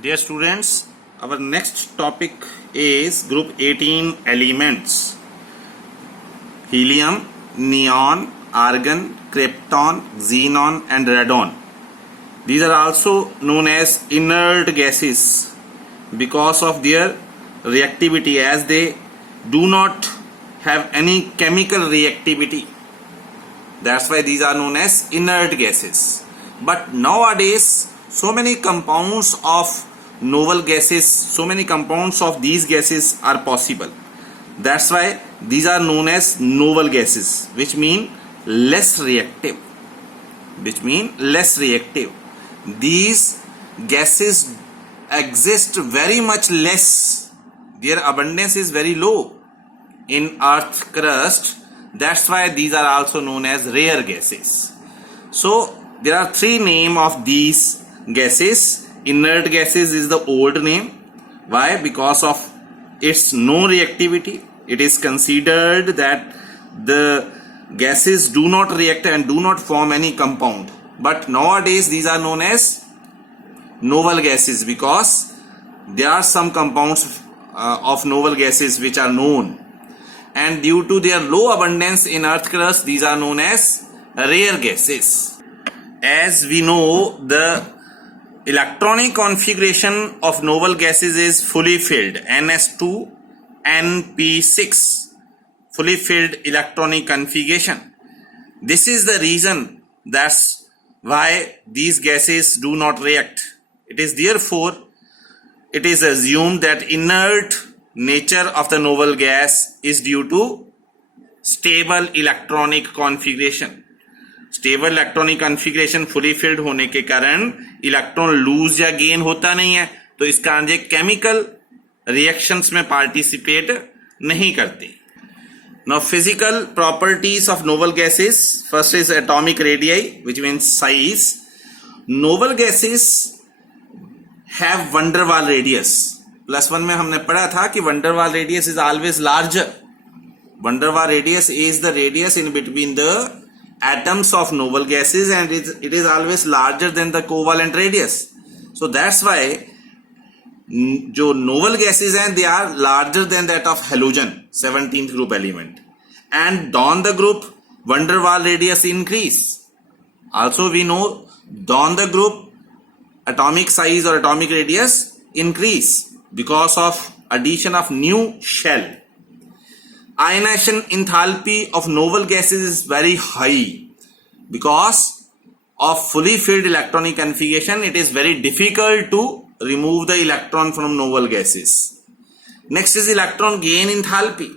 Dear students, our next topic is group 18 elements: helium, neon, argon, krypton, xenon and radon. These are also known as inert gases because of their reactivity, as they do not have any chemical reactivity. That's why these are known as inert gases. But nowadays, so many compounds of novel gases, so many compounds of these gases are possible. That's why these are known as novel gases, which mean less reactive. These gases exist very much less. Their abundance is very low in Earth's crust. That's why these are also known as rare gases. So there are three names of these gases. Inert gases is the old name. Why? Because of its no reactivity. It is considered that the gases do not react and do not form any compound. But nowadays these are known as novel gases because there are some compounds of novel gases which are known, and due to their low abundance in earth crust, these are known as rare gases. As we know, the electronic configuration of novel gases is fully filled, Ns2 Np6, fully filled electronic configuration. This is the reason that's why these gases do not react. It is therefore it is assumed that inert nature of the novel gas is due to stable electronic configuration. Stable electronic configuration fully filled होने के कारण electron lose या gain होता नहीं है, तो इस कारण ये केमिकल रिएक्शंस में पार्टिसिपेट नहीं करते. Now physical properties of noble gases. First is atomic radii, which means size. Noble gases have van der Waals radius. +1 में हमने पढ़ा था कि van der Waals radius is always larger. Van der Waals radius is the radius in between the atoms of noble gases, and it is always larger than the covalent radius. So that's why जो noble gases हैं, they are larger than that of halogen, 17th group element, and down the group van der Waals radius increase. Also we know down the group atomic size or atomic radius increase because of addition of new shell. Ionization enthalpy of noble gases is very high because of fully filled electronic configuration. It is very difficult to remove the electron from noble gases. Next is electron gain enthalpy.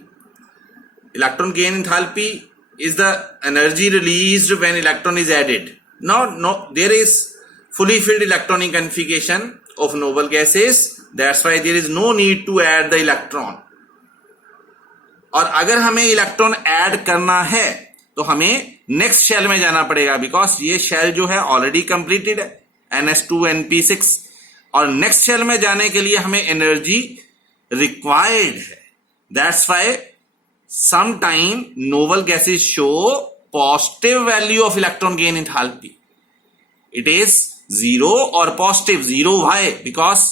Electron gain enthalpy is the energy released when electron is added. Now there is fully filled electronic configuration of noble gases. That's why there is no need to add the electron. और अगर हमें electron add करना है तो हमें next shell में जाना पड़ेगा, बिकॉज ये शेल जो है ऑलरेडी कंप्लीटेड है, Ns2 Np6, और नेक्स्ट शेल में जाने के लिए हमें एनर्जी रिक्वायर्ड है. That's why some time noble gases show positive value of electron gain enthalpy. It is 0 और positive. 0 why? Because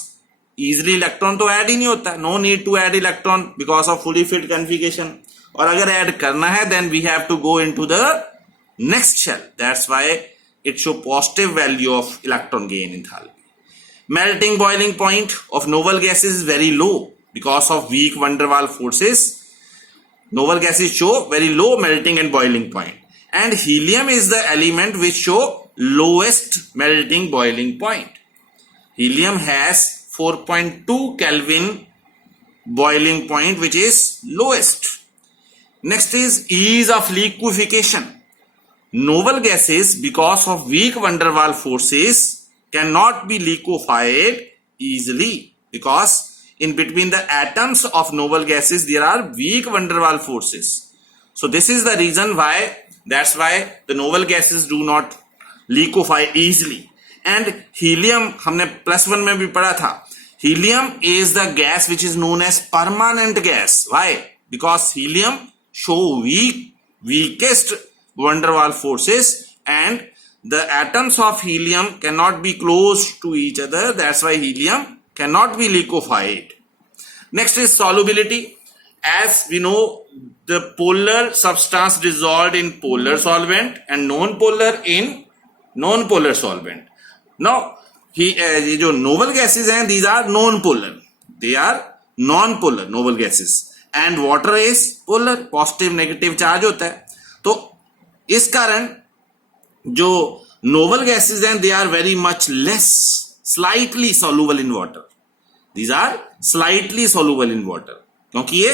easily electron तो ऐड ही नहीं होता. No need to add electron because of fully filled configuration. और अगर add करना है then we have to go into the next shell. That's why it show positive value of electron gain enthalpy. Melting boiling point of noble gases is very low because of weak van der Waals forces. Noble gases show very low melting and boiling point, and helium is the element which show lowest melting boiling point. Helium has 4.2 Kelvin boiling point, which is lowest. Next is ease of liquefaction. Noble gases, because of weak van der Waals forces, cannot be liquefied easily because in between the atoms of noble gases there are weak van der Waals forces. So this is the reason why, that's why the noble gases do not liquefy easily. And helium हमने +1 में भी पढ़ा था. Helium is the gas which is known as permanent gas. Why? Because helium show weakest van der Waals forces, and the atoms of helium cannot be close to each other. That's why helium cannot be liquefied. Next is solubility. As we know, the polar substance dissolved in polar solvent and non-polar in non-polar solvent. Now ये जो noble gases हैं, these are non-polar. They are non-polar noble gases. And water is polar, positive negative charge होता है. तो इस कारण जो noble gases हैं, they are very much less, slightly soluble in water. These are slightly soluble in water, क्योंकि ये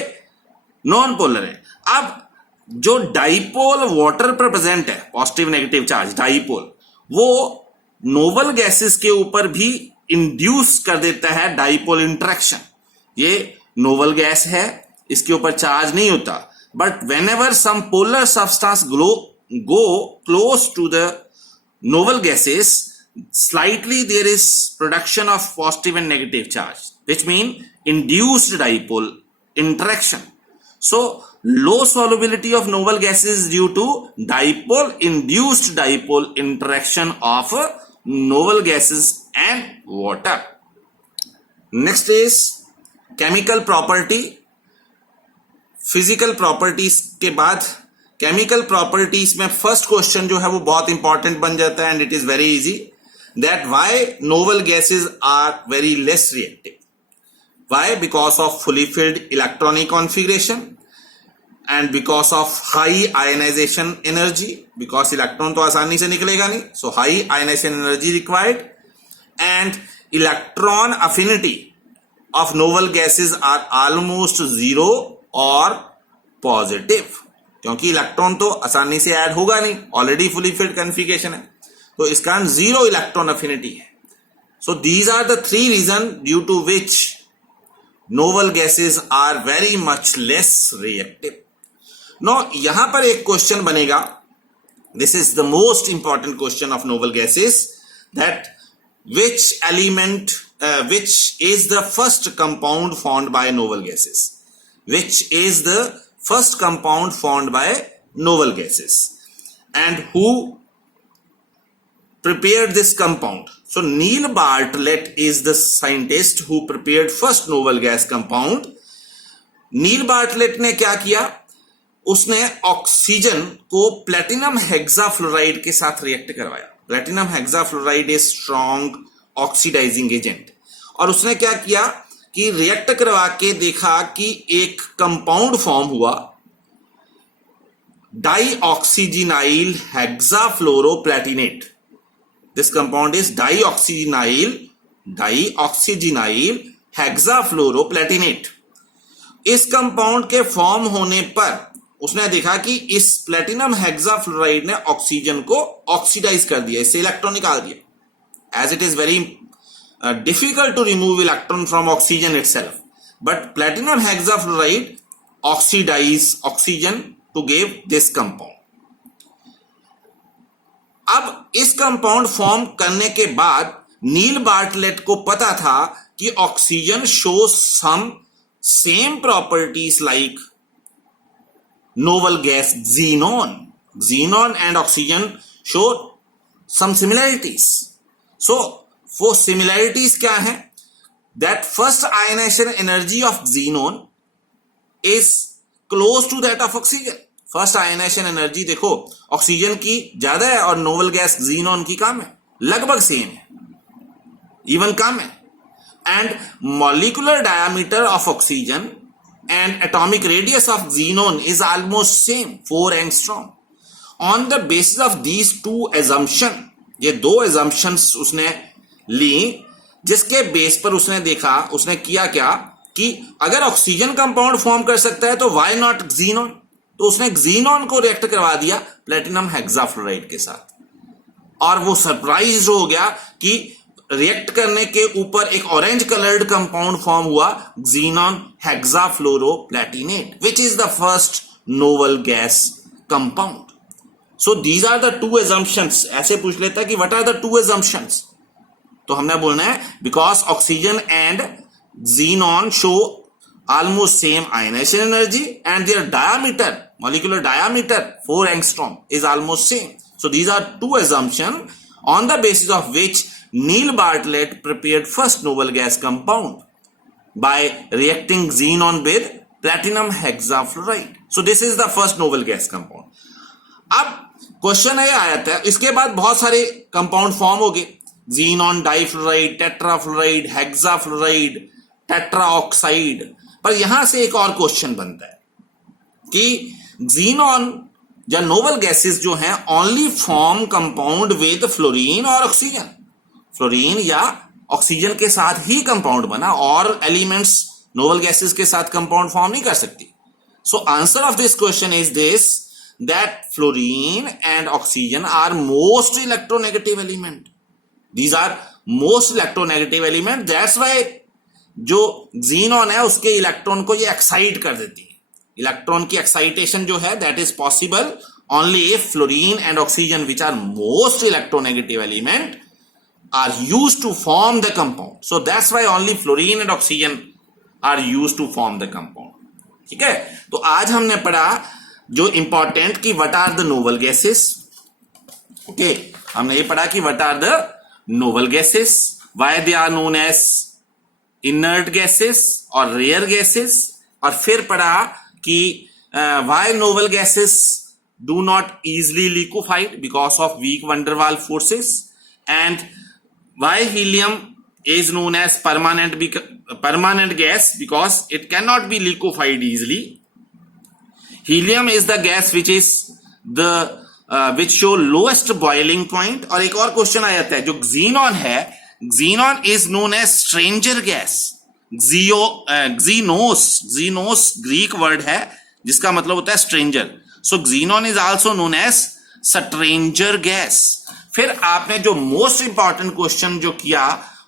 non polar है. अब जो डाइपोल वाटर पर प्रेजेंट है, पॉजिटिव नेगेटिव चार्ज डाइपोल, वो नोबल गैसेस के ऊपर भी इंड्यूस कर देता है डाइपोल इंटरेक्शन. ये नोबल गैस है, इसके ऊपर चार्ज नहीं होता, but whenever some polar substance go close to the noble gases, slightly there is production of positive and negative charge, which mean induced dipole interaction. So low solubility of noble gases is due to dipole induced dipole interaction of noble gases and water. Next is chemical property. Physical properties के बाद chemical properties में first question जो है वो बहुत important बन जाता है, and it is very easy, that why noble gases are very less reactive. Why? Because of fully filled electronic configuration and because of high ionization energy, because electron तो आसानी से निकलेगा नहीं, so high ionization energy required, and electron affinity of noble gases are almost zero और positive, क्योंकि electron तो आसानी से ऐड होगा नहीं, ऑलरेडी फुली फिल्ड कॉन्फिगरेशन है, तो इसका जीरो इलेक्ट्रॉन अफिनिटी है. So these are the three reason due to which noble gases are very much less reactive. No यहां पर एक क्वेश्चन बनेगा, this is the most important question of noble gases, that which element which is the first compound formed by noble gases, which is the first compound formed by noble gases, and who prepared this compound. So Neil Bartlett is the scientist who prepared first noble gas compound. Neil Bartlett ने क्या किया, उसने oxygen को platinum hexafluoride के साथ react करवाया. Platinum hexafluoride is strong oxidizing agent, और उसने क्या किया कि रिएक्ट करवा के देखा कि एक कंपाउंड फॉर्म हुआ, dioxygenyl hexafluoroplatinate. This compound is dioxygenyl hexafluoroplatinate. इस कंपाउंड के फॉर्म होने पर उसने देखा कि इस प्लेटिनम हेक्साफ्लोराइड ने ऑक्सीजन को ऑक्सीडाइज कर दिया, इससे इलेक्ट्रॉन निकाल दिया, as it is very difficult to remove electron from oxygen itself, but platinum hexafluoride oxidize oxygen to give this compound. अब इस कंपाउंड फॉर्म करने के बाद नील बार्टलेट को पता था कि oxygen show some same properties like noble gas xenon. Xenon and oxygen show some similarities. So वो सिमिलैरिटीज क्या है, that first ionization energy of xenon is close to that of oxygen. First ionization energy देखो oxygen की ज्यादा है और Nobel gas xenon की कम है, लगभग सेम है, इवन कम है. And molecular diameter of oxygen and atomic radius of xenon is almost same, 4 angstrom. On the basis of these two assumption, ये दो एजम्पशंस उसने ली, जिसके बेस पर उसने देखा, उसने किया क्या कि अगर ऑक्सीजन कंपाउंड फॉर्म कर सकता है तो व्हाई नॉट xenon. तो उसने xenon को रिएक्ट करवा दिया प्लेटिनम हेक्साफ्लोराइड के साथ, और वो सरप्राइज हो गया कि रिएक्ट करने के ऊपर एक ऑरेंज कलर्ड कंपाउंड फॉर्म हुआ, xenon hexafluoroplatinate, which is the first noble gas compound. So these are the two assumptions. ऐसे पूछ लेता है कि what are the two assumptions, तो हमने बोलना है because oxygen and xenon show almost same ionization energy and their diameter, molecular diameter 4 angstrom is almost same. So these are two assumptions on the basis of which Neil Bartlett prepared first noble gas compound by reacting xenon with platinum hexafluoride. So this is the first noble gas compound. अब question ये आया था, इसके बाद बहुत सारे compound form हो गए, xenon difluoride, tetrafluoride, hexafluoride, tetroxide. पर यहां से एक और क्वेश्चन बनता है कि xenon या नोबल गैसेस जो हैं only form compound with fluorine और ऑक्सीजन, फ्लोरीन या ऑक्सीजन के साथ ही कंपाउंड बना, और एलिमेंट्स नोबल गैसेस के साथ कंपाउंड फॉर्म नहीं कर सकती। So answer of this question is this, that fluorine and oxygen are most electronegative element, these are most electronegative element, that's why जो xenon है उसके इलेक्ट्रॉन को ये एक्साइट कर देती है। इलेक्ट्रॉन की एक्साइटेशन जो है that is possible only if fluorine and oxygen which are most electronegative element are used to form the compound. So that's why only fluorine and oxygen are used to form the compound. ठीक है, तो आज हमने पढ़ा जो important कि what are the noble gases. Okay, हमने ये पढ़ा कि what are the noble gases, why they are known as inert gases और rare gases, और फिर पढ़ा कि why noble gases do not easily liquefied because of weak van der Waals forces, and why helium is known as permanent gas because it cannot be liquefied easily. Helium is the gas which is the which show lowest boiling point. और एक और question आ जाता है, जो xenon है, xenon is known as stranger gas. Xenos Greek word है जिसका मतलब होता है stranger. So xenon is also known as stranger gas. फिर आपने जो मोस्ट इंपॉर्टेंट क्वेश्चन जो किया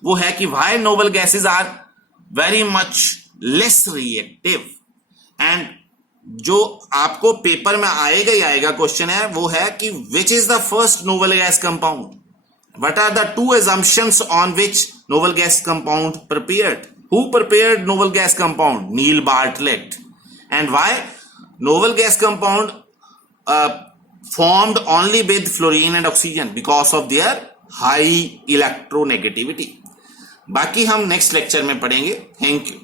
वो है कि why noble gases are very much less reactive, and जो आपको पेपर में आएगा ही आएगा क्वेश्चन है वो है कि which is the first noble gas compound, what are the two assumptions on which noble gas compound prepared, who prepared noble gas compound, Neil Bartlett, and why noble gas compound formed only with fluorine and oxygen because of their high electronegativity. बाकी हम next lecture में पढ़ेंगे। Thank you.